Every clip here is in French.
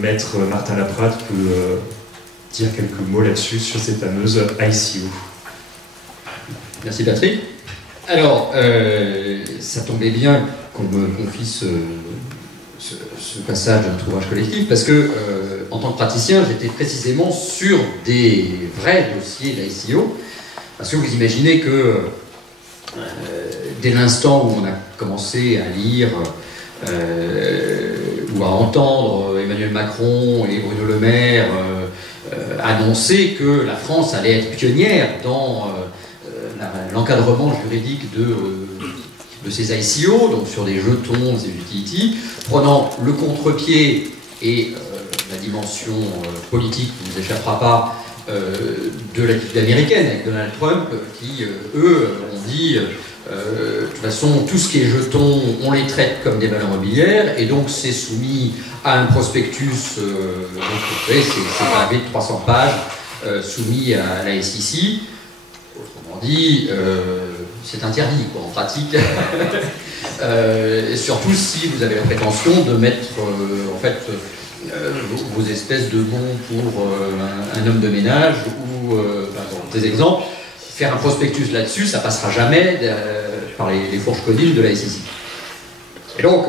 maître Martin Laprade peut dire quelques mots là-dessus, sur cette fameuse ICO. Merci Patrick. Alors, ça tombait bien qu'on me confie ce passage d'un ouvrage collectif, parce que, en tant que praticien, j'étais précisément sur des vrais dossiers d'ICO, parce que vous imaginez que dès l'instant où on a commencé à lire ou à entendre Emmanuel Macron et Bruno Le Maire annoncer que la France allait être pionnière dans l'encadrement juridique de ces ICO, donc sur des jetons, des utilities, prenant le contre-pied et la dimension politique qui ne nous échappera pas de l'attitude américaine avec Donald Trump, qui, eux, ont dit de toute façon, tout ce qui est jetons, on les traite comme des valeurs mobilières, et donc c'est soumis à un prospectus, c'est pavé de 300 pages, soumis à la SEC. Autrement dit, c'est interdit, quoi, en pratique. Surtout si vous avez la prétention de mettre, en fait, vos espèces de bons pour un homme de ménage, ou, des exemples. Faire un prospectus là-dessus, ça passera jamais par les fourches codines de la SEC. Et donc,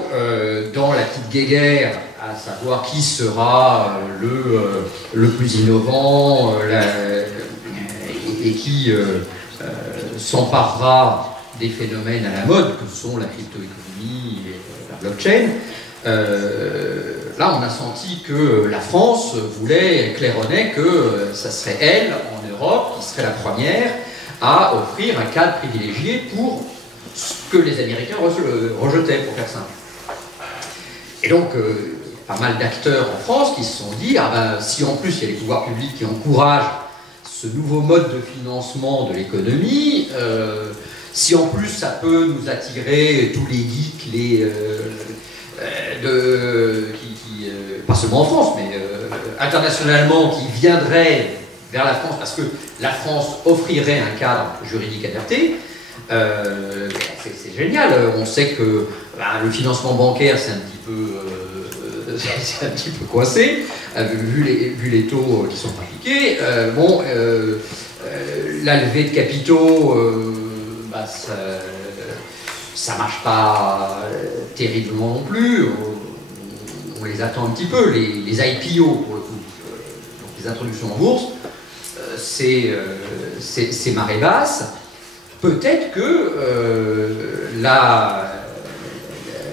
dans la petite guéguerre, à savoir qui sera le plus innovant et qui s'emparera des phénomènes à la mode, que sont la crypto-économie et la blockchain, là on a senti que la France voulait, claironnait que ça serait elle, en Europe, qui serait la première à offrir un cadre privilégié pour ce que les Américains rejetaient, pour faire simple. Et donc, pas mal d'acteurs en France qui se sont dit, ah ben, si en plus il y a les pouvoirs publics qui encouragent ce nouveau mode de financement de l'économie, si en plus ça peut nous attirer tous les geeks, pas seulement en France, mais internationalement, qui viendraient vers la France, parce que la France offrirait un cadre juridique adapté, c'est génial. On sait que le financement bancaire, c'est un petit peu coincé, vu les taux qui sont pratiqués. La levée de capitaux, ça marche pas terriblement non plus. On les attend un petit peu, les IPO, pour le coup, donc les introductions en bourse. C'est marée basse. Peut-être que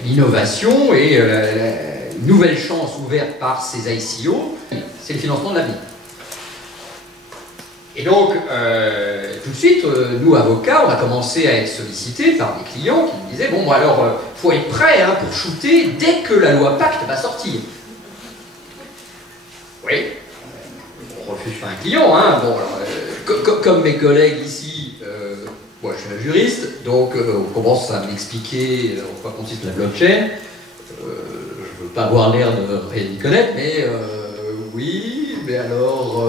l'innovation et la nouvelle chance ouverte par ces ICO, c'est le financement de l'avenir. Et donc, tout de suite, nous, avocats, on a commencé à être sollicités par des clients qui nous disaient, bon, alors, il faut être prêt pour shooter dès que la loi Pacte va sortir. Oui. On refuse pas un client, hein. Bon, alors, comme mes collègues ici, moi je suis un juriste, donc on commence à m'expliquer en quoi consiste la blockchain. Je ne veux pas avoir l'air de rien y connaître, mais oui, mais alors,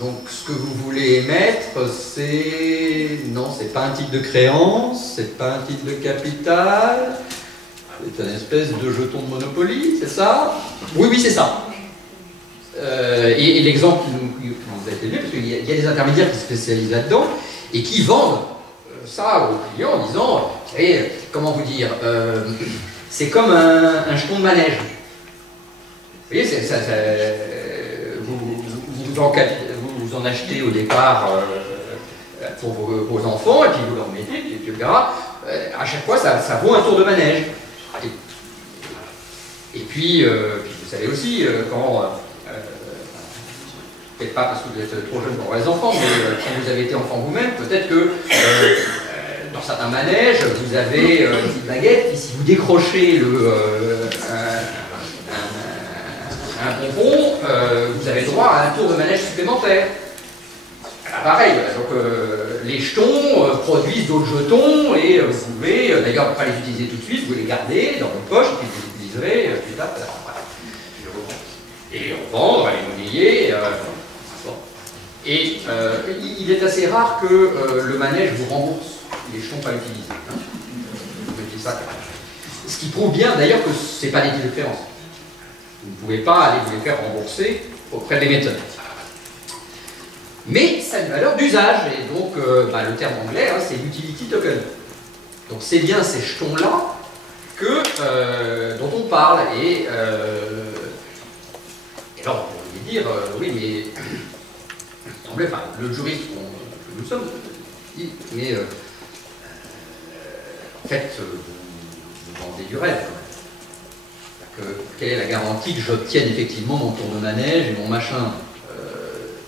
donc ce que vous voulez émettre, c'est... Non, c'est pas un titre de créance, c'est pas un titre de capital, c'est une espèce de jeton de Monopoly, c'est ça? Oui, oui, c'est ça. Et l'exemple qui nous a été donné, parce qu'il y a des intermédiaires qui se spécialisent là-dedans et qui vendent ça aux clients en disant, vous savez, comment vous dire, c'est comme un jeton de manège. Vous voyez, vous en achetez au départ pour vos enfants, et puis vous leur mettez, puis etc. À chaque fois, ça vaut un tour de manège. Et puis vous savez aussi, quand... peut-être pas parce que vous êtes trop jeune pour avoir les enfants, mais quand vous avez été enfant vous-même, peut-être que dans certains manèges, vous avez une petite baguette, et si vous décrochez un bonbon, vous avez droit à un tour de manège supplémentaire. Pareil, donc les jetons produisent d'autres jetons, et vous pouvez, d'ailleurs, ne pas les utiliser tout de suite, vous les gardez dans votre poche, et puis vous les utiliserez plus tard. Et revendre à l'immobilier. Et il est assez rare que le manège vous rembourse les jetons pas utilisés. Hein. Je dis ça. Ce qui prouve bien d'ailleurs que ce n'est pas des titres de créance. Vous ne pouvez pas aller vous les faire rembourser auprès de l'émetteur. Mais ça a une valeur d'usage, et donc le terme anglais, hein, c'est l'utility token. Donc c'est bien ces jetons-là dont on parle. Et alors, vous pourriez dire, oui, mais le juriste que nous sommes, dit, mais en fait, vous vendez du rêve. Quelle est la garantie que j'obtienne effectivement mon tour de manège et mon machin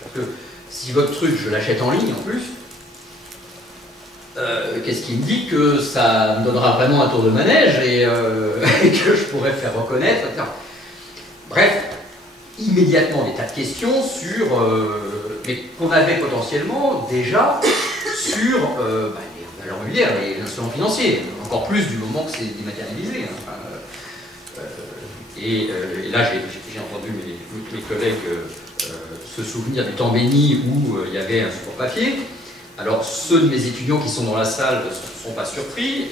parce que si votre truc, je l'achète en ligne en plus, qu'est-ce qui me dit que ça me donnera vraiment un tour de manège et que je pourrais faire reconnaître, etc. Bref, immédiatement des tas de questions sur, mais qu'on avait potentiellement déjà sur les valeurs mobilières, les instruments financiers, encore plus du moment que c'est dématérialisé. Hein. Et là, j'ai entendu mes collègues se souvenir du temps béni où il y avait un support papier. Alors, ceux de mes étudiants qui sont dans la salle ne sont pas surpris.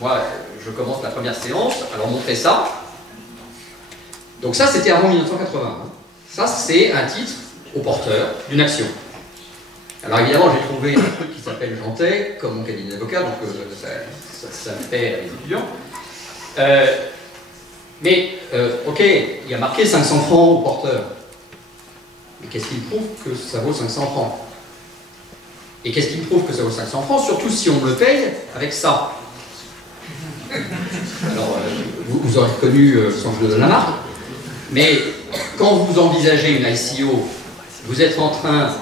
Moi, je commence la première séance à leur montrer ça. Donc ça, c'était avant 1980. Hein. Ça, c'est un titre au porteur d'une action. Alors évidemment, j'ai trouvé un truc qui s'appelle Jantet, comme mon cabinet d'avocat, donc ça me fait les étudiants. Ok, il y a marqué 500 francs au porteur. Mais qu'est-ce qui me prouve que ça vaut 500 francs? Et qu'est-ce qui me prouve que ça vaut 500 francs? Surtout si on me le paye avec ça. Alors, vous aurez reconnu, sans que je donne la marque, mais quand vous envisagez une ICO, vous êtes en train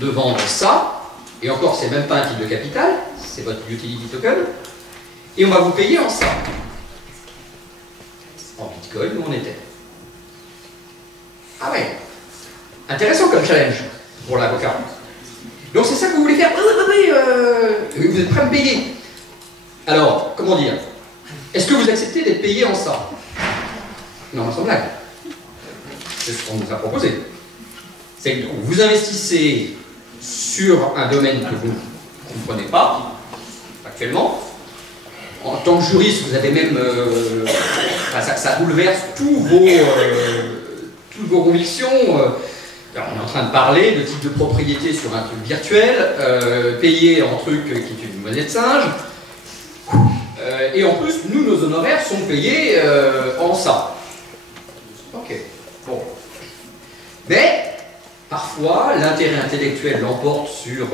de vendre ça, et encore, c'est même pas un titre de capital, c'est votre utility token, et on va vous payer en ça. En Bitcoin, où on était. Ah ouais, intéressant comme challenge pour l'avocat. Donc c'est ça que vous voulez faire? Vous êtes prêt à me payer. Alors, comment dire? Est-ce que vous acceptez d'être payé en ça? Non, sans blague. C'est ce qu'on nous a proposé. C'est que vous investissez sur un domaine que vous ne comprenez pas, actuellement. En tant que juriste, vous avez même... ça bouleverse toutes vos convictions. Alors, on est en train de parler de type de propriété sur un truc virtuel, payé en truc qui est une monnaie de singe. Et en plus, nous, nos honoraires sont payés en ça. Ok, bon. Mais, parfois, l'intérêt intellectuel l'emporte sur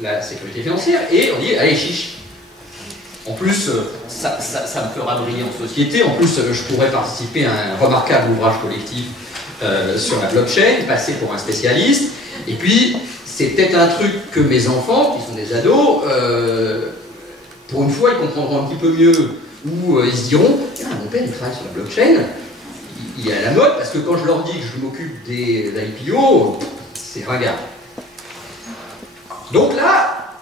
la sécurité financière et on dit, allez, chiche. En plus, ça me fera briller en société. En plus, je pourrais participer à un remarquable ouvrage collectif sur la blockchain, passer pour un spécialiste. Et puis, c'est peut-être un truc que mes enfants, qui sont des ados, pour une fois, ils comprendront un petit peu mieux, ou ils se diront, tiens, mon père, il travaille sur la blockchain, il est à la mode, parce que quand je leur dis que je m'occupe des IPO, c'est ringard. Donc là,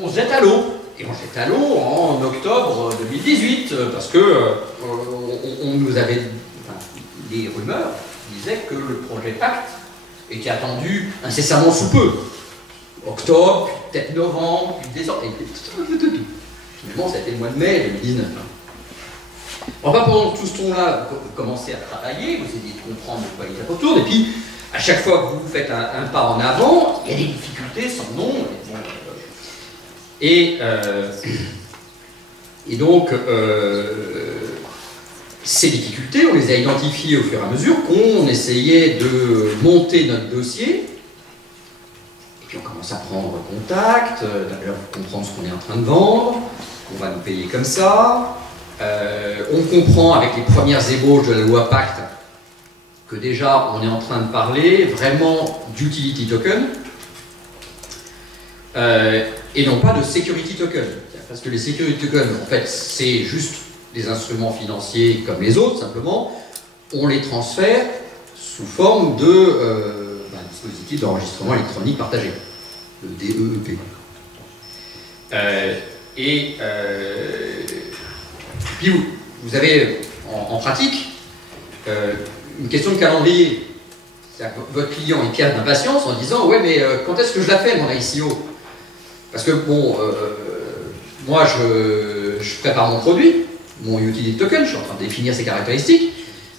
on se jette à l'eau. Et on se jette à l'eau en octobre 2018, parce que on nous avait... Enfin, les rumeurs disaient que le projet Pacte était attendu incessamment sous peu. Octobre, peut-être novembre, puis décembre, et finalement, ça a été le mois de mai 2019. Enfin, pendant tout ce temps-là, vous commencez à travailler, vous essayez de comprendre de quoi il retourne, et puis, à chaque fois que vous faites un pas en avant, il y a des difficultés sans nom. Et donc, ces difficultés, on les a identifiées au fur et à mesure qu'on essayait de monter notre dossier. Et puis on commence à prendre contact, d'abord comprendre ce qu'on est en train de vendre, qu'on va nous payer comme ça. On comprend avec les premières ébauches de la loi Pacte que déjà on est en train de parler vraiment d'utility token. Et non pas de security token. Parce que les security tokens, en fait, c'est juste des instruments financiers comme les autres, simplement. On les transfère sous forme de dispositif d'enregistrement électronique partagé, le DEEP. Puis vous avez en pratique une question de calendrier. C'est-à-dire que votre client il piace d'impatience en disant « Ouais, mais quand est-ce que je la fais, mon ICO ?» Parce que, bon, moi, je prépare mon produit, mon utility token, je suis en train de définir ses caractéristiques,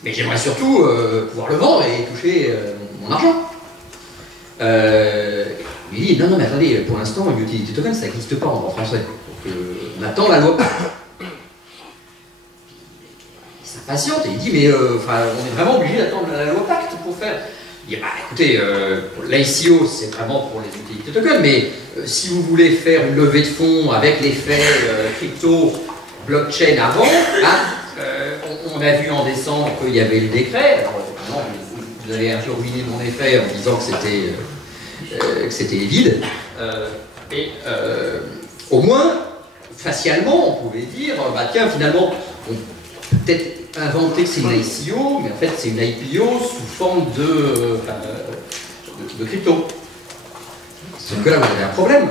Mais j'aimerais surtout pouvoir le vendre et toucher mon argent. Il dit non, non, mais attendez, pour l'instant, l'utility token, ça n'existe pas en droit français. Donc, on attend la loi. Il s'impatiente et il dit mais on est vraiment obligé d'attendre la loi Pacte pour faire. Il dit bah écoutez, l'ICO c'est vraiment pour les utility tokens, mais si vous voulez faire une levée de fonds avec l'effet crypto blockchain avant, on a vu en décembre qu'il y avait le décret. Alors, non, vous avez un peu ruiné mon effet en disant que c'était vide. Au moins, facialement, on pouvait dire, bah tiens, finalement, on peut peut-être inventer que c'est une ICO, mais en fait c'est une IPO sous forme de crypto. Sauf que là, vous avez un problème.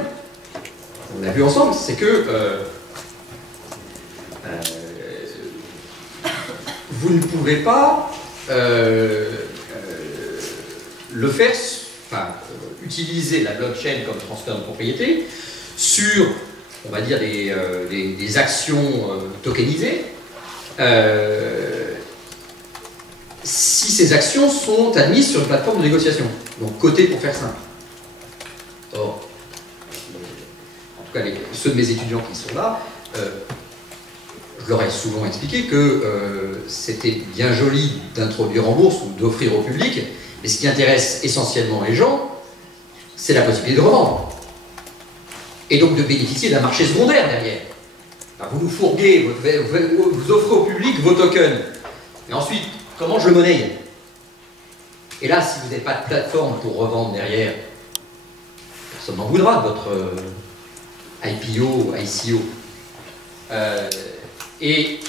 On l'a vu ensemble, c'est que vous ne pouvez pas le faire, utiliser la blockchain comme transfert de propriété sur, on va dire, des actions tokenisées, si ces actions sont admises sur une plateforme de négociation, donc cotées pour faire simple. Or, en tout cas, ceux de mes étudiants qui sont là, je leur ai souvent expliqué que c'était bien joli d'introduire en bourse ou d'offrir au public, mais ce qui intéresse essentiellement les gens, c'est la possibilité de revendre. Et donc de bénéficier d'un marché secondaire derrière. Enfin, vous nous fourguez, vous offrez au public vos tokens. Et ensuite, comment je le monnaie? Et là, si vous n'avez pas de plateforme pour revendre derrière, personne n'en voudra de votre IPO, ICO. Et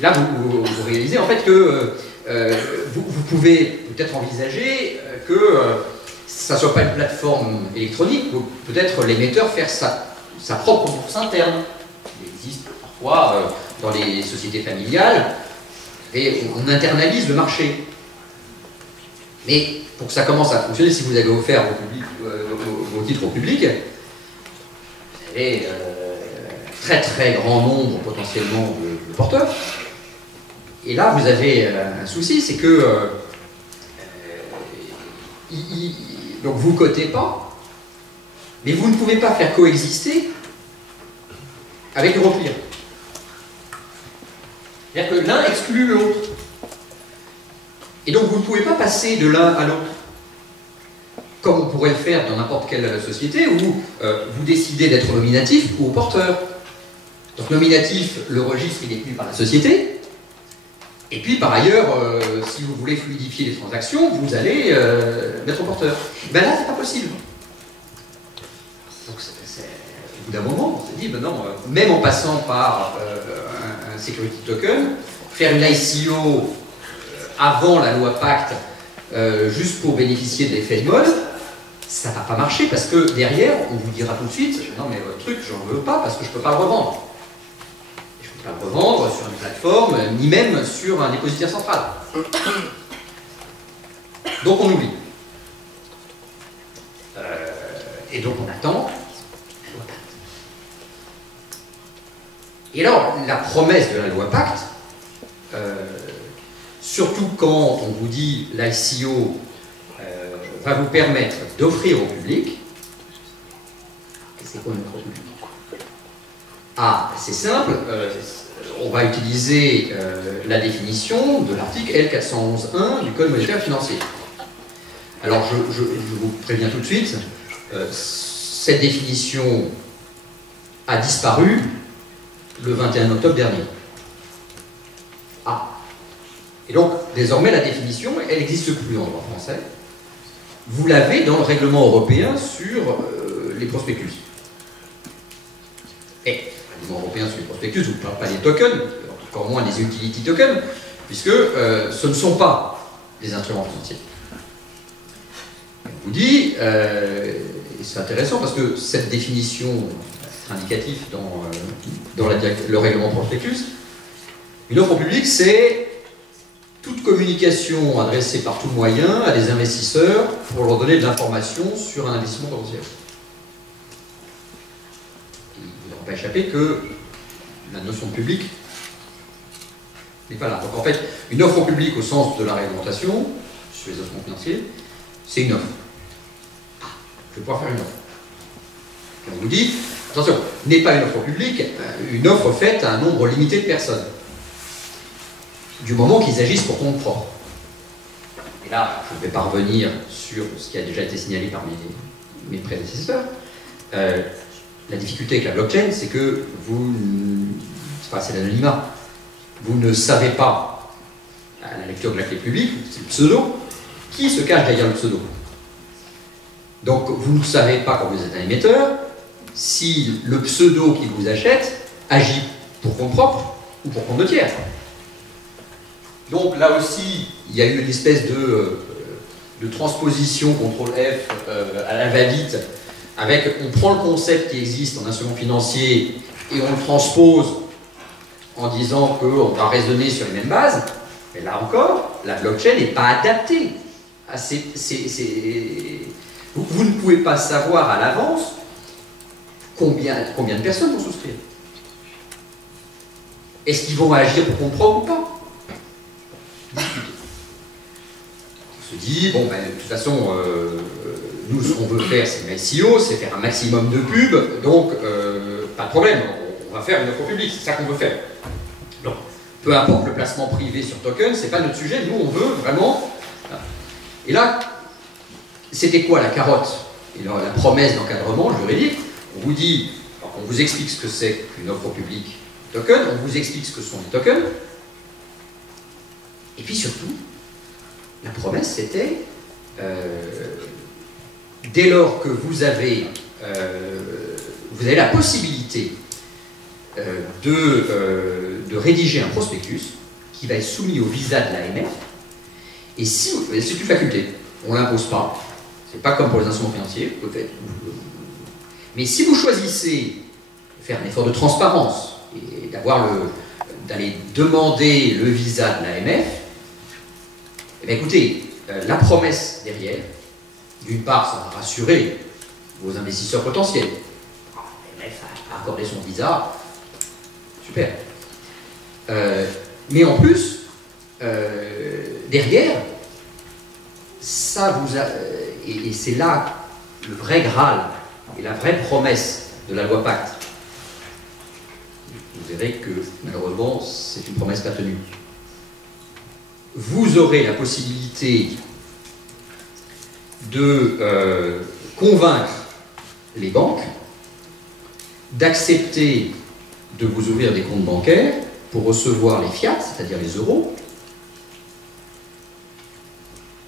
là, vous réalisez en fait que vous pouvez peut-être envisager que ça ne soit pas une plateforme électronique, ou peut-être l'émetteur faire sa propre bourse interne. Il existe parfois dans les sociétés familiales, et on internalise le marché. Mais pour que ça commence à fonctionner, si vous avez offert vos titres au public, vous avez très très grand nombre potentiellement de porteurs. Et là, vous avez un souci, c'est que donc vous ne cotez pas, mais vous ne pouvez pas faire coexister avec le repli. C'est-à-dire que l'un exclut l'autre. Et donc vous ne pouvez pas passer de l'un à l'autre, comme on pourrait le faire dans n'importe quelle société où vous décidez d'être nominatif ou porteur. Donc nominatif, le registre il est tenu par la société. Et puis par ailleurs, si vous voulez fluidifier les transactions, vous allez mettre au porteur. Ben là, c'est pas possible. Donc au bout d'un moment, on s'est dit, ben non, même en passant par un security token, faire une ICO avant la loi Pacte, juste pour bénéficier de l'effet de mode, ça va pas marcher parce que derrière, on vous dira tout de suite, non mais votre truc, j'en veux pas parce que je peux pas le revendre. Le revendre sur une plateforme, ni même sur un dépositaire central. Donc on oublie. Et donc on attend. Et alors, la promesse de la loi Pacte, surtout quand on vous dit l'ICO va vous permettre d'offrir au public, c'est quoi notre public? Ah, c'est simple, on va utiliser la définition de l'article L411.1 du Code monétaire financier. Alors, je vous préviens tout de suite, cette définition a disparu le 21 octobre dernier. Ah. Et donc, désormais, la définition, elle n'existe plus en droit français. Vous l'avez dans le règlement européen sur les prospectus. Et européen sur les prospectus, je ne vous parle pas des tokens, encore moins des utility tokens, puisque ce ne sont pas des instruments financiers. On vous dit, et c'est intéressant parce que cette définition, c'est indicatif dans le règlement prospectus, une offre au public, c'est toute communication adressée par tout moyen à des investisseurs pour leur donner de l'information sur un investissement potentiel. Il ne faut pas échapper que la notion de public n'est pas là. Donc en fait, une offre au public au sens de la réglementation, sur les instruments financiers, c'est une offre. Je vais pouvoir faire une offre. Et on vous dit, attention, n'est pas une offre au public, une offre faite à un nombre limité de personnes. Du moment qu'ils agissent pour compte propre. Et là, je ne vais pas revenir sur ce qui a déjà été signalé par mes prédécesseurs. La difficulté avec la blockchain, c'est que c'est l'anonymat. Vous ne savez pas, à la lecture de la clé publique, c'est le pseudo, qui se cache derrière le pseudo. Donc, vous ne savez pas, quand vous êtes un émetteur, si le pseudo qui vous achète agit pour compte propre ou pour compte de tiers. Donc, là aussi, il y a eu une espèce de transposition, CTRL F, à la va-vite, avec, on prend le concept qui existe en instrument financier et on le transpose en disant qu'on va raisonner sur les mêmes bases. Mais là encore, la blockchain n'est pas adaptée à Vous ne pouvez pas savoir à l'avance combien de personnes vont souscrire. Est-ce qu'ils vont agir pour compte propre ou pas? On se dit, bon, ben, de toute façon, nous, ce qu'on veut faire, c'est une SEO, c'est faire un maximum de pubs, donc pas de problème, on va faire une offre publique, c'est ça qu'on veut faire. Donc, peu importe le placement privé sur token, c'est pas notre sujet, nous, on veut vraiment... Et là, c'était quoi la carotte et la promesse d'encadrement juridique? On vous dit, on vous explique ce que c'est qu'une offre publique token, on vous explique ce que sont les tokens, et puis surtout, la promesse c'était, dès lors que vous avez la possibilité de rédiger un prospectus qui va être soumis au visa de l'AMF, et si c'est une faculté, on ne l'impose pas, c'est pas comme pour les instruments financiers, peut-être. Mais si vous choisissez de faire un effort de transparence et d'aller demander le visa de l'AMF, eh bien écoutez, la promesse derrière, d'une part, ça va rassurer vos investisseurs potentiels. L'AMF a accordé son visa, super. Mais en plus, derrière, ça vous a... Et c'est là le vrai Graal et la vraie promesse de la loi Pacte. Vous verrez que, malheureusement, c'est une promesse pas tenue. Vous aurez la possibilité de convaincre les banques d'accepter de vous ouvrir des comptes bancaires pour recevoir les fiat, c'est-à-dire les euros,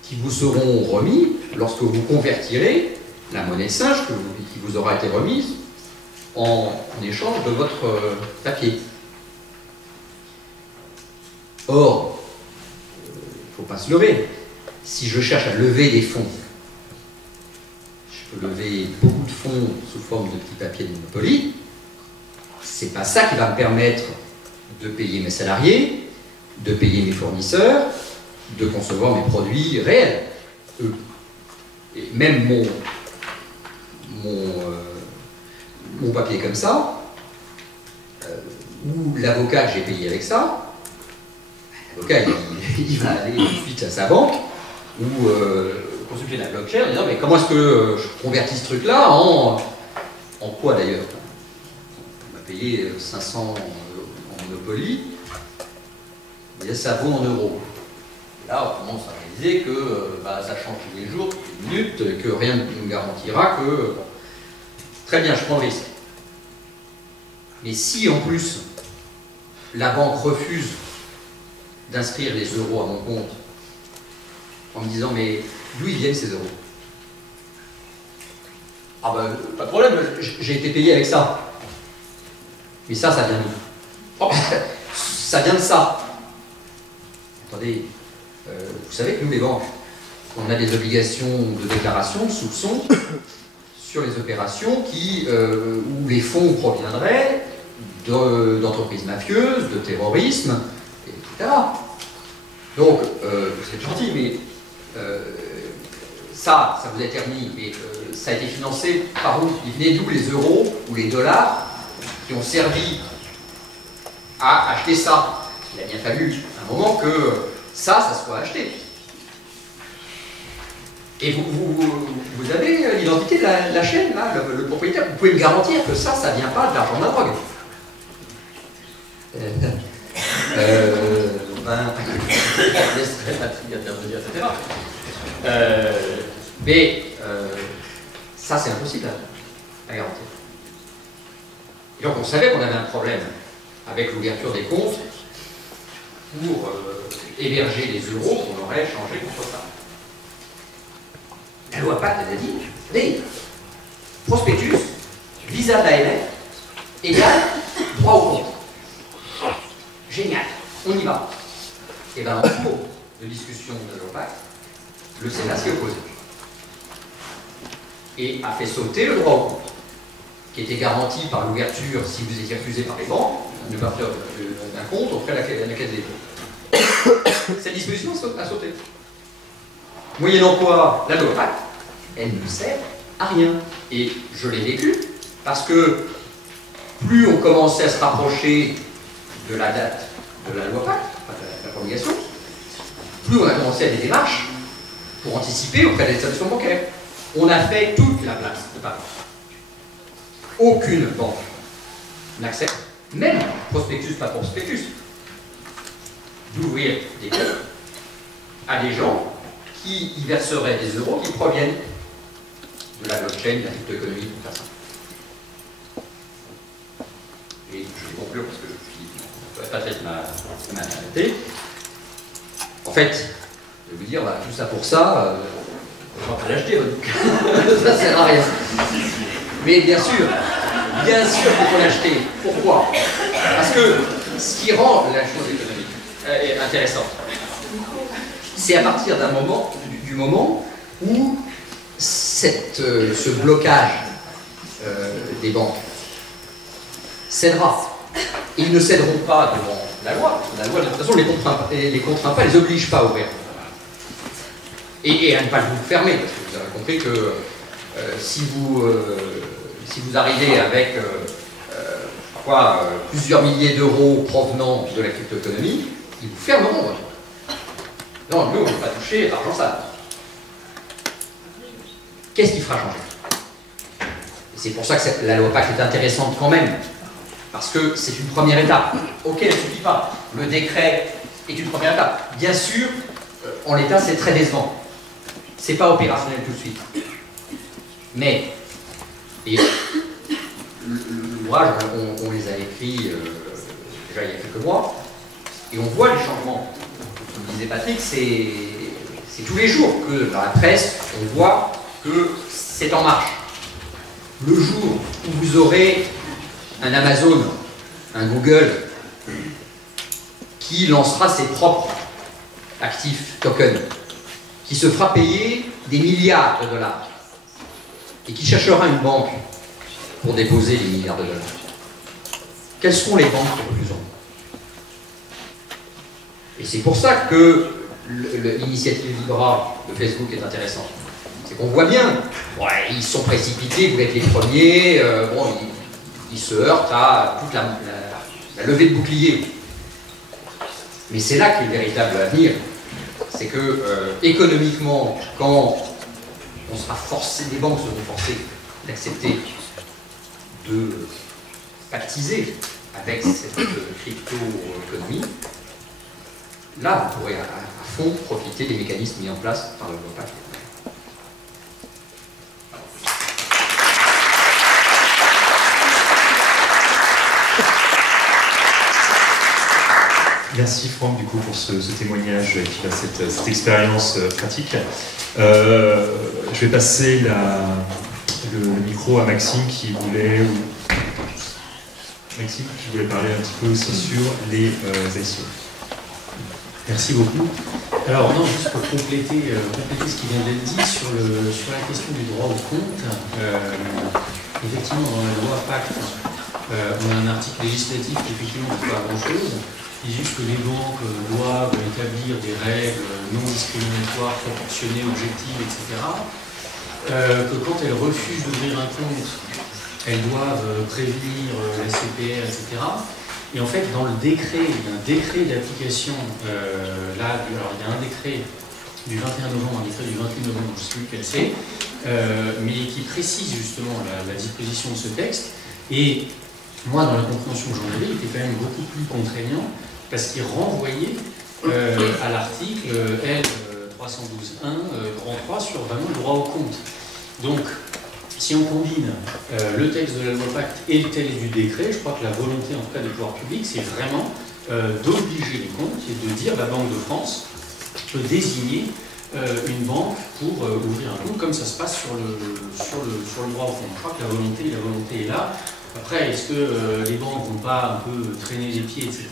qui vous seront remis lorsque vous convertirez la monnaie singe qui vous aura été remise en échange de votre papier. Or, il ne faut pas se leurrer. Si je cherche à lever des fonds, je peux lever beaucoup de fonds sous forme de petits papiers de Monopoly, c'est pas ça qui va me permettre de payer mes salariés, de payer mes fournisseurs, de concevoir mes produits réels, eux. Et même mon papier comme ça, ou l'avocat que j'ai payé avec ça, l'avocat il va aller ensuite à sa banque ou consulter la blockchain en disant mais comment est-ce que je convertis ce truc-là en quoi d'ailleurs? On m'a payé 500 en Monopoly, mais ça vaut en euros. Là, on commence à réaliser que ça change tous les jours, toutes les minutes, que rien ne nous garantira que... Très bien, je prends le risque. Mais si, en plus, la banque refuse d'inscrire les euros à mon compte, en me disant, mais d'où ils viennent ces euros? Ah ben, pas de problème, j'ai été payé avec ça. Mais ça vient d'où? Oh, ça vient de ça. Attendez... vous savez que nous, les banques, on a des obligations de déclaration, de soupçon, sur les opérations où les fonds proviendraient d'entreprises mafieuses, de terrorisme, etc. Donc, c'est gentil, mais ça vous a été remis, mais ça a été financé par où? Il venait d'où les euros ou les dollars qui ont servi à acheter ça? il a bien fallu un moment que ça soit acheté. Et vous avez l'identité de la chaîne, là, le propriétaire, vous pouvez me garantir que ça ne vient pas de l'argent de la drogue. Mais ça, c'est impossible à garantir. Et donc, on savait qu'on avait un problème avec l'ouverture des comptes pour héberger les euros qu'on aurait changés contre ça. La loi Pacte, elle a dit, des prospectus, visa d'AMF, égale droit au compte. Génial, on y va. Et bien, en cours de discussion de la loi Pacte, le Sénat s'y est opposé. Et a fait sauter le droit au compte, qui était garanti par l'ouverture, si vous étiez refusé par les banques, d'ouverture d'un compte auprès de la Caisse des dépôts. Cette disposition a sauté. Moyennant quoi, la loi Pacte, elle ne sert à rien. Et je l'ai vécu, parce que plus on commençait à se rapprocher de la date de la loi Pacte, de la promulgation, plus on a commencé à des démarches pour anticiper auprès des établissements bancaires. On a fait toute la place de Paris. Aucune banque n'accepte, même prospectus, pas prospectus, d'ouvrir des comptes à des gens qui y verseraient des euros qui proviennent de la blockchain, de la crypto-économie, pour faire ça. Et je vais conclure parce que je ne pourrais pas traiter ma tête. En fait, je vais vous dire, voilà, tout ça pour ça, on va pas l'acheter, ça ne sert à rien. Mais bien sûr qu'il faut l'acheter. Pourquoi? Parce que ce qui rend la chose économique intéressante, c'est à partir d'un moment, du moment où ce blocage des banques cédera. Et ils ne céderont pas devant la loi. La loi, de toute façon, les contraint pas, les oblige pas à ouvrir. Et à ne pas vous fermer, parce que vous avez compris que si vous arrivez avec plusieurs milliers d'euros provenant de la crypto-économie, ils vous fermeront. Non, nous, on ne va pas toucher l'argent sale. Qu'est-ce qui fera changer? C'est pour ça que la loi Pacte est intéressante quand même, parce que c'est une première étape. Ok, elle ne suffit pas. Le décret est une première étape. Bien sûr, en l'état, c'est très décevant. C'est pas opérationnel tout de suite. Mais, l'ouvrage, on les a écrits déjà il y a quelques mois, et on voit les changements. Comme disait Patrick, c'est tous les jours que dans la presse, on voit que c'est en marche. Le jour où vous aurez un Amazon, un Google, qui lancera ses propres actifs tokens, qui se fera payer des milliards de dollars, et qui cherchera une banque pour déposer les milliards de dollars, quelles seront les banques qui refuseront? Et c'est pour ça que l'initiative Libra de Facebook est intéressante. C'est qu'on voit bien, ouais, ils sont précipités, vous êtes les premiers, bon, ils se heurtent à toute la levée de bouclier. Mais c'est là qu'est le véritable avenir. C'est que, économiquement, quand on sera forcé, les banques seront forcées d'accepter de pactiser avec cette crypto-économie, là, vous pourrez à fond profiter des mécanismes mis en place par le Pacte. Merci Franck du coup pour ce témoignage et puis cette expérience pratique. Je vais passer le micro à Maxime qui voulait parler un petit peu aussi sur les ICO. Merci beaucoup. Alors non, juste pour compléter ce qui vient d'être dit sur la question du droit au compte, effectivement dans la loi Pacte, on a un article législatif qui effectivement ne fait pas grand-chose. Il dit juste que les banques doivent établir des règles non discriminatoires, proportionnées, objectives, etc. Que quand elles refusent d'ouvrir un compte, elles doivent prévenir la CPR, etc. Et en fait, dans le décret, il y a un décret d'application, alors il y a un décret du 21 novembre, un décret du 28 novembre, je ne sais plus lequel c'est, mais qui précise justement la disposition de ce texte. Et moi, dans la compréhension que j'en avais, il était quand même beaucoup plus contraignant, parce qu'il renvoyait à l'article L 312.1, grand 3, sur vraiment le droit au compte. Donc, si on combine le texte de la loi Pacte et le texte du décret, je crois que la volonté, en tout cas des pouvoirs publics, c'est vraiment d'obliger les comptes et de dire la Banque de France peut désigner une banque pour ouvrir un compte, comme ça se passe sur le droit au compte. Je crois que la volonté est là. Après, est-ce que les banques vont pas un peu traîner les pieds, etc.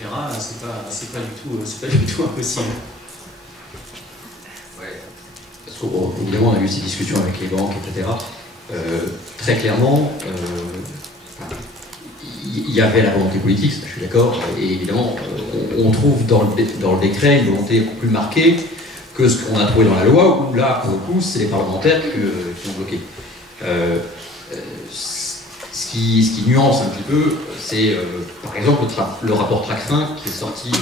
C'est pas du tout impossible. Ouais. Parce qu'évidemment, on a eu ces discussions avec les banques, etc. Très clairement, il y avait la volonté politique, je suis d'accord, et évidemment, on trouve dans le décret une volonté plus marquée que ce qu'on a trouvé dans la loi, où là, pour le coup, c'est les parlementaires qui ont bloqué. Ce qui nuance un petit peu, c'est par exemple le rapport Tracfin qui est sorti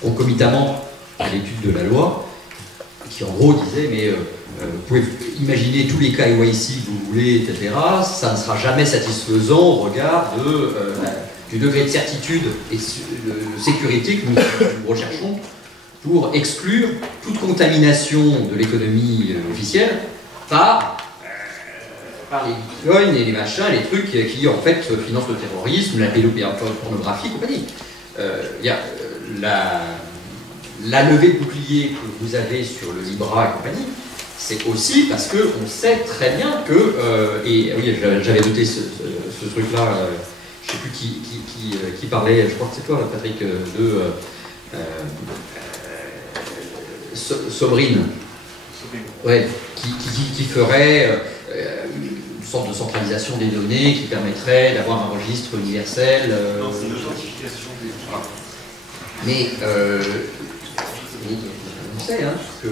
concomitamment à l'étude de la loi, qui en gros disait, mais vous pouvez imaginer tous les cas KYC que vous voulez, etc. Ça ne sera jamais satisfaisant au regard du degré de certitude et de sécurité que nous recherchons pour exclure toute contamination de l'économie officielle par les bitcoins et les machins, les trucs qui en fait financent le terrorisme, la pédopornographie, compagnie. Il y a la levée de bouclier que vous avez sur le Libra et compagnie, c'est aussi parce qu'on sait très bien que, et oui, j'avais noté ce truc-là, je ne sais plus qui parlait, je crois que c'est toi, Patrick, de Sobrine, ouais, qui ferait une sorte de centralisation des données qui permettrait d'avoir un registre universel. Non, c'est l'authentification des... Mais on sait que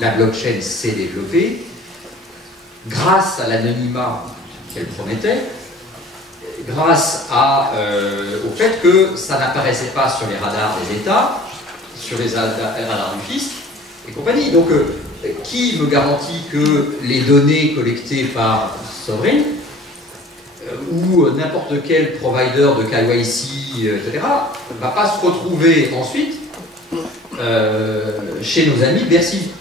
la blockchain s'est développée grâce à l'anonymat qu'elle promettait, grâce au fait que ça n'apparaissait pas sur les radars des États, sur les radars du fisc et compagnie. Donc, qui me garantit que les données collectées par Sovereign ou n'importe quel provider de KYC, etc., ne va pas se retrouver ensuite chez nos amis Bercy.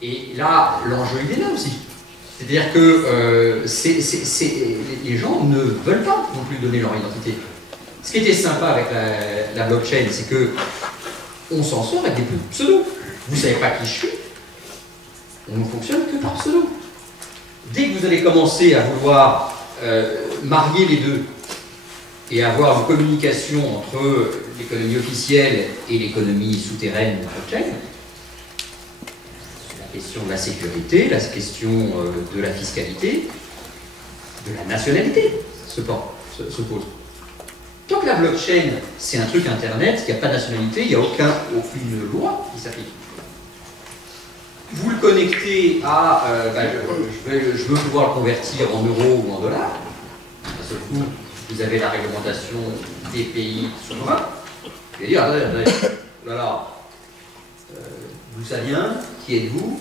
Et là, l'enjeu il est là aussi. C'est-à-dire que les gens ne veulent pas non plus donner leur identité. Ce qui était sympa avec la blockchain, c'est que on s'en sort avec des pseudos. Vous ne savez pas qui je suis, on ne fonctionne que par pseudo. Dès que vous allez commencer à vouloir marier les deux et avoir une communication entre l'économie officielle et l'économie souterraine de la blockchain, la question de la sécurité, la question de la fiscalité, de la nationalité se pose. Tant que la blockchain, c'est un truc Internet, il n'y a pas de nationalité, il n'y a aucune loi qui s'applique. Vous le connectez à je veux pouvoir le convertir en euros ou en dollars. À ce coup, vous avez la réglementation des pays souverains. Vous allez dire, attendez, voilà, d'où ça vient, qui êtes-vous?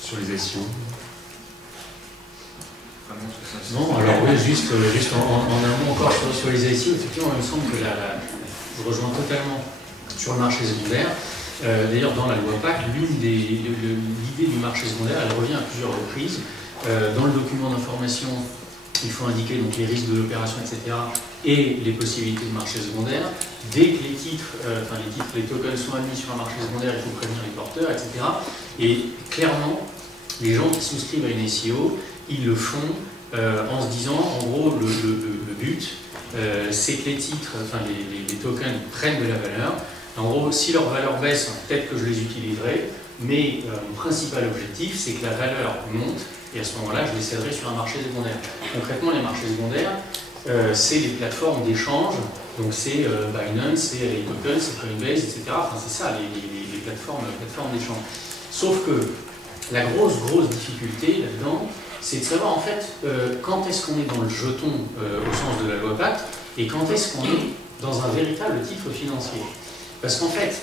Sur les actions. Non, alors oui, juste en un mot encore sur les ICO, effectivement, il me semble que je rejoins totalement sur le marché secondaire. D'ailleurs, dans la loi Pacte, l'idée du marché secondaire, elle revient à plusieurs reprises. Dans le document d'information, il faut indiquer donc, les risques de l'opération, etc. et les possibilités de marché secondaire. Dès que les tokens sont admis sur un marché secondaire, il faut prévenir les porteurs, etc. Et clairement, les gens qui souscrivent à une SEO, ils le font en se disant, en gros, le but, c'est que les titres, les tokens prennent de la valeur. En gros, si leur valeur baisse, peut-être que je les utiliserai, mais mon principal objectif, c'est que la valeur monte, et à ce moment-là, je les céderai sur un marché secondaire. Concrètement, les marchés secondaires, c'est les plateformes d'échange, donc c'est Binance, c'est Token, c'est Coinbase, etc. Enfin, c'est ça, les plateformes d'échange. Sauf que la grosse difficulté là-dedans, c'est de savoir en fait quand est-ce qu'on est dans le jeton au sens de la loi Pacte et quand est-ce qu'on est dans un véritable titre financier. Parce qu'en fait,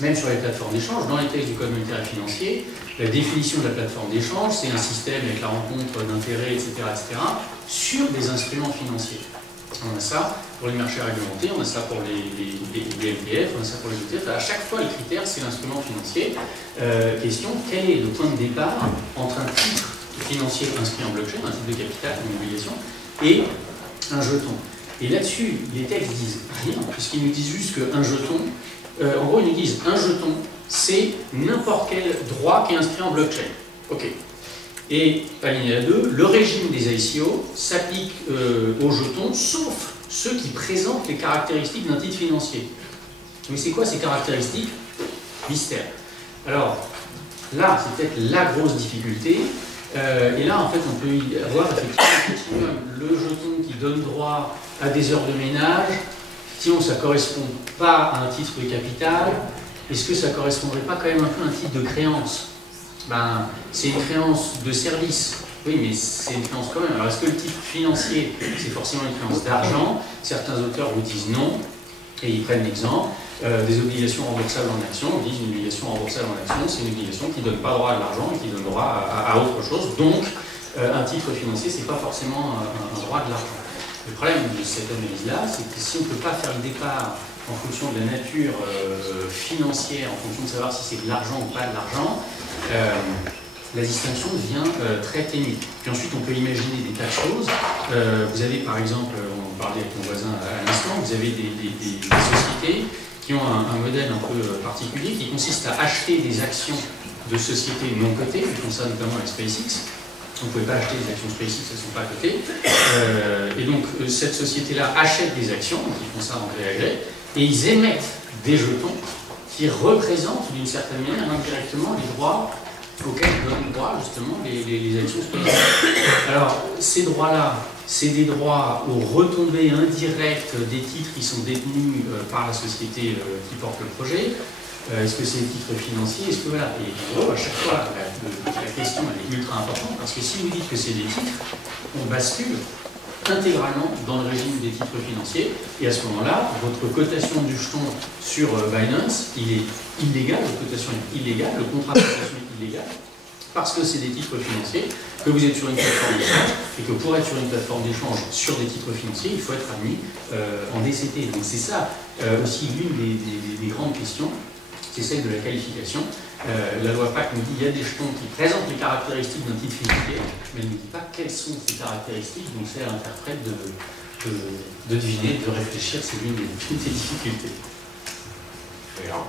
même sur les plateformes d'échange, dans les textes du Code monétaire et financier, la définition de la plateforme d'échange, c'est un système avec la rencontre d'intérêts, etc., sur des instruments financiers. On a ça pour les marchés réglementés, on a ça pour les MPF, on a ça pour les ETF. À chaque fois, le critère, c'est l'instrument financier. Question, quel est le point de départ entre un titre financier inscrit en blockchain, un titre de capital, une obligation, et un jeton? Et là-dessus, les textes disent rien, puisqu'ils nous disent juste qu'un jeton, en gros, ils nous disent un jeton, c'est n'importe quel droit qui est inscrit en blockchain. OK. Et, alinéa 2, le régime des ICO s'applique aux jetons, sauf ceux qui présentent les caractéristiques d'un titre financier. Mais c'est quoi ces caractéristiques? Mystère. Alors, là, c'est peut-être la grosse difficulté. Et là, en fait, on peut y avoir effectivement le jeton qui donne droit à des heures de ménage. Sinon, ça ne correspond pas à un titre de capital. Est-ce que ça ne correspondrait pas quand même un peu à un titre de créance? Ben, c'est une créance de service. Oui, mais c'est une créance quand même. Alors, est-ce que le titre financier, c'est forcément une créance d'argent? Certains auteurs vous disent non, et ils prennent l'exemple. Des obligations remboursables en actions, on dit une obligation remboursable en actions, c'est une obligation qui ne donne pas droit à de l'argent et qui donne droit à autre chose. Donc, un titre financier, ce n'est pas forcément un droit de l'argent. Le problème de cette analyse-là, c'est que si on ne peut pas faire le départ en fonction de la nature financière, en fonction de savoir si c'est de l'argent ou pas de l'argent, la distinction devient très ténue. Puis ensuite, on peut imaginer des tas de choses. Vous avez, par exemple, on parlait avec mon voisin à l'instant, vous avez des sociétés qui ont un modèle un peu particulier, qui consiste à acheter des actions de sociétés non cotées, je pense ça notamment avec SpaceX. On ne pouvait pas acheter des actions SpaceX, elles ne sont pas cotées. Et donc, cette société-là achète des actions, donc ils font ça en gré à gré, et ils émettent des jetons qui représentent d'une certaine manière indirectement les droits auxquels donnent droit justement les actions SpaceX. Alors, ces droits-là, c'est des droits aux retombées indirectes des titres qui sont détenus par la société qui porte le projet. Est-ce que c'est des titres financiers? Est-ce que voilà? Et en gros, à chaque fois, la question elle est ultra importante parce que si vous dites que c'est des titres, on bascule intégralement dans le régime des titres financiers. Et à ce moment-là, votre cotation du jeton sur Binance, il est illégal, la cotation est illégale, le contrat de cotation est illégal, parce que c'est des titres financiers, que vous êtes sur une plateforme d'échange, et que pour être sur une plateforme d'échange sur des titres financiers, il faut être admis en DCT. Donc c'est ça aussi l'une des grandes questions, c'est celle de la qualification. La loi Pacte nous dit qu'il y a des jetons qui présentent les caractéristiques d'un titre financier, mais elle ne dit pas quelles sont ces caractéristiques, donc c'est à l'interprète de deviner, de réfléchir, c'est l'une des difficultés. Alors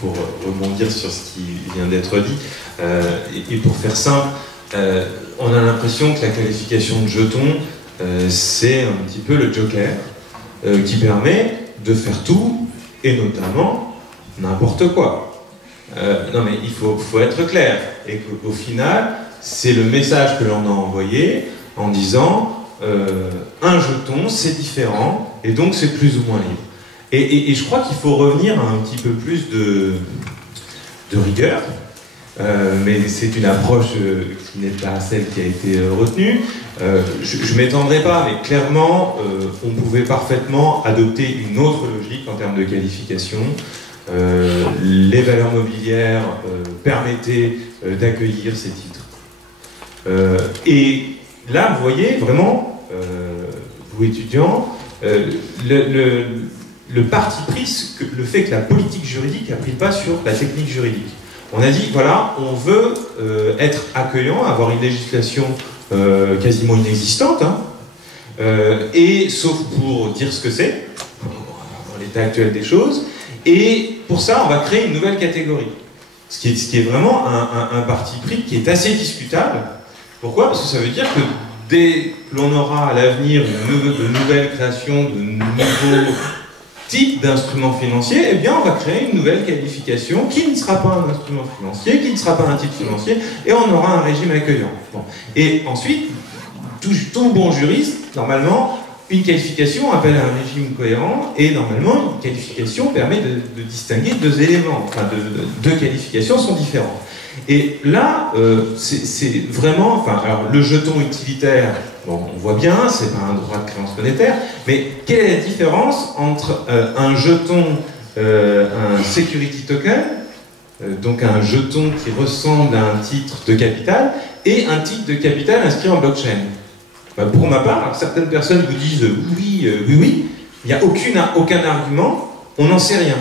pour rebondir sur ce qui vient d'être dit, et pour faire simple, on a l'impression que la qualification de jeton, c'est un petit peu le joker qui permet de faire tout, et notamment n'importe quoi. Non mais il faut être clair, et qu'au final, c'est le message que l'on a envoyé en disant un jeton, c'est différent, et donc c'est plus ou moins libre. Et je crois qu'il faut revenir à un petit peu plus de rigueur, mais c'est une approche qui n'est pas celle qui a été retenue. Je ne m'étendrai pas, mais clairement, on pouvait parfaitement adopter une autre logique en termes de qualification. Les valeurs mobilières permettaient d'accueillir ces titres. Et là, vous voyez vraiment, vous étudiants, le parti pris, le fait que la politique juridique a pris le pas sur la technique juridique. On a dit, voilà, on veut être accueillant, avoir une législation quasiment inexistante, hein, et sauf pour dire ce que c'est, dans l'état actuel des choses, et pour ça, on va créer une nouvelle catégorie. Ce qui est vraiment un parti pris qui est assez discutable. Pourquoi? Parce que ça veut dire que dès que l'on aura à l'avenir de nouvelles créations, de nouveaux type d'instrument financier, eh bien on va créer une nouvelle qualification qui ne sera pas un instrument financier, qui ne sera pas un titre financier, et on aura un régime accueillant. Bon. Et ensuite, tout bon juriste, normalement, une qualification appelle un régime cohérent, et normalement, une qualification permet de distinguer deux éléments, enfin deux qualifications sont différentes. Et là, c'est vraiment, enfin, alors le jeton utilitaire, bon, on voit bien, c'est pas un droit de créance monétaire, mais quelle est la différence entre un jeton, un security token, donc un jeton qui ressemble à un titre de capital, et un titre de capital inscrit en blockchain? Ben, pour ma part, certaines personnes vous disent oui, il n'y a aucun argument, on n'en sait rien.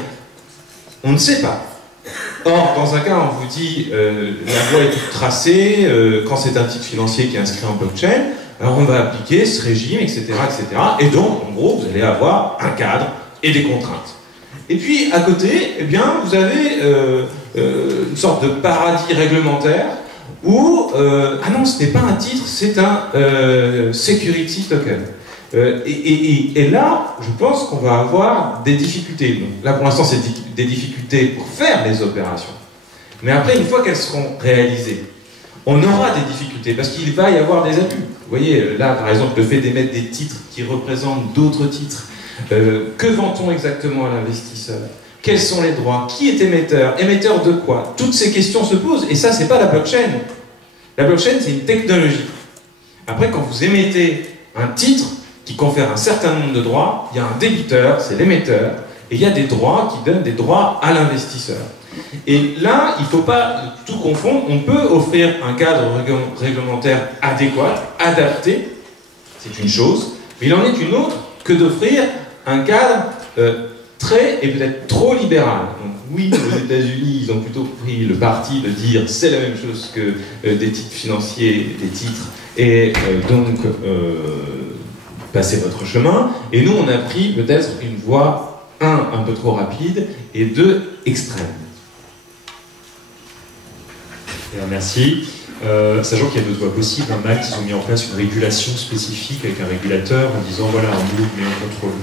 On ne sait pas. Or, dans un cas, on vous dit la voie est toute tracée, quand c'est un titre financier qui est inscrit en blockchain, alors on va appliquer ce régime, etc., etc. Et donc, en gros, vous allez avoir un cadre et des contraintes. Et puis, à côté, eh bien, vous avez une sorte de paradis réglementaire où, ah non, ce n'est pas un titre, c'est un security token. Et là, je pense qu'on va avoir des difficultés. Donc, là, pour l'instant, c'est des difficultés pour faire les opérations. Mais après, une fois qu'elles seront réalisées, on aura des difficultés, parce qu'il va y avoir des abus. Vous voyez, là, par exemple, le fait d'émettre des titres qui représentent d'autres titres. Que vend-on exactement à l'investisseur? Quels sont les droits? Qui est émetteur? Émetteur de quoi? Toutes ces questions se posent, et ça, c'est pas la blockchain. La blockchain, c'est une technologie. Après, quand vous émettez un titre qui confère un certain nombre de droits, il y a un débiteur, c'est l'émetteur, et il y a des droits qui donnent des droits à l'investisseur. Et là, il ne faut pas tout confondre. On peut offrir un cadre réglementaire adéquat, adapté, c'est une chose, mais il en est une autre que d'offrir un cadre très et peut-être trop libéral. Donc oui, aux États-Unis, ils ont plutôt pris le parti de dire c'est la même chose que des titres financiers, des titres, et donc passez votre chemin. Et nous, on a pris peut-être une voie, un peu trop rapide, et deux, extrême. Merci. Sachant qu'il y a d'autres voies possibles, Malte, ils ont mis en place une régulation spécifique avec un régulateur en disant voilà, on ouvre mais on contrôle.